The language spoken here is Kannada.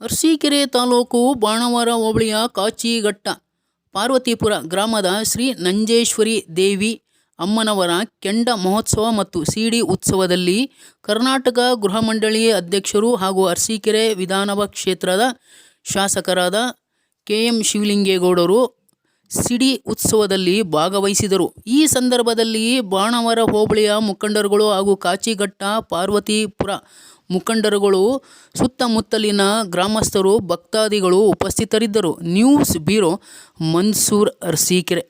ಅರಸೀಕೆರೆ ತಾಲೂಕು ಬಾಣಾವರ ಹೋಬಳಿಯ ಕಾಚಿಘಟ್ಟ ಪಾರ್ವತೀಪುರ ಗ್ರಾಮದ ಶ್ರೀ ನಂಜೇಶ್ವರಿ ದೇವಿ ಅಮ್ಮನವರ ಕೆಂಡ ಮಹೋತ್ಸವ ಮತ್ತು ಸಿಡಿ ಉತ್ಸವದಲ್ಲಿ ಕರ್ನಾಟಕ ಗೃಹ ಮಂಡಳಿ ಅಧ್ಯಕ್ಷರು ಹಾಗೂ ಅರಸೀಕೆರೆ ವಿಧಾನಸಭಾ ಕ್ಷೇತ್ರದ ಶಾಸಕರಾದ ಕೆ.ಎಂ. ಶಿವಲಿಂಗೇಗೌಡರು ಸಿಡಿ ಉತ್ಸವದಲ್ಲಿ ಭಾಗವಹಿಸಿದರು. ಈ ಸಂದರ್ಭದಲ್ಲಿ ಬಾಣಾವರ ಹೋಬಳಿಯ ಮುಖಂಡರುಗಳು ಹಾಗೂ ಕಾಚಿಘಟ್ಟ ಪಾರ್ವತೀಪುರ ಮುಖಂಡರುಗಳು, ಸುತ್ತಮುತ್ತಲಿನ ಗ್ರಾಮಸ್ಥರು, ಭಕ್ತಾದಿಗಳು ಉಪಸ್ಥಿತರಿದ್ದರು. News bureau, Mansoor, Arsikere.